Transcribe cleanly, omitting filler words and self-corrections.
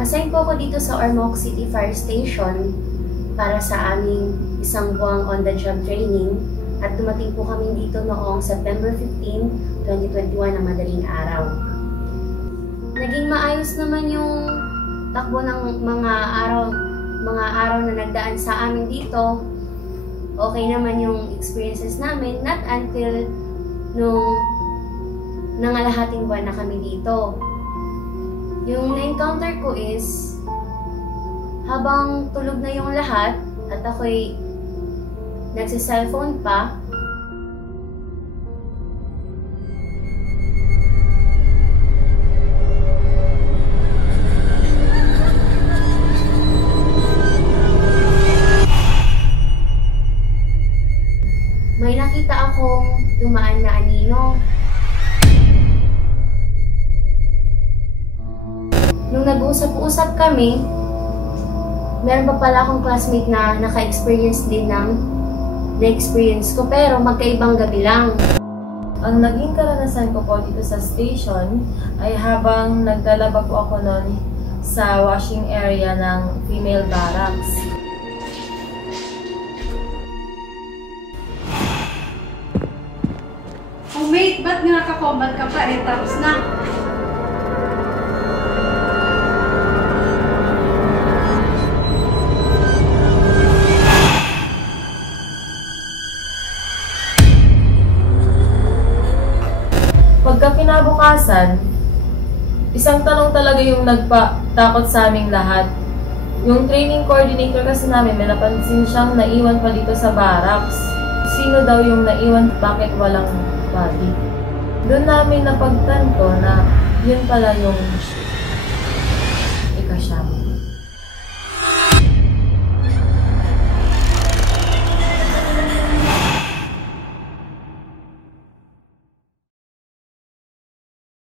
Na-assign po ako dito sa Ormoc City Fire Station para sa aming isang buwang on-the-job training at dumating po kami dito noong September 15, 2021 ng madaling araw. Naging maayos naman yung takbo ng mga araw na nagdaan sa amin dito. Okay naman yung experiences namin, not until nung nangalahating buwan na kami dito. Yung na-encounter ko is, habang tulog na yung lahat at ako'y nagsi-cellphone pa, may nakita akong dumaan na anino. Nung nag-uusap-usap kami, meron pa pala akong classmate na naka-experience din ng na-experience ko, pero magkaibang gabi lang. Ang naging karanasan ko po dito sa station ay habang naglalaba po ako noon sa washing area ng female barracks. Oh mate, ba't nga nakakombat ka pa eh? Tapos na. Pagka kinabukasan, isang tanong talaga yung nagpatakot sa aming lahat. Yung training coordinator kasi namin, may napansin siyang naiwan pa dito sa barracks. Sino daw yung naiwan, bakit walang body? Doon namin napagtanto na yun pala yung ikasyam.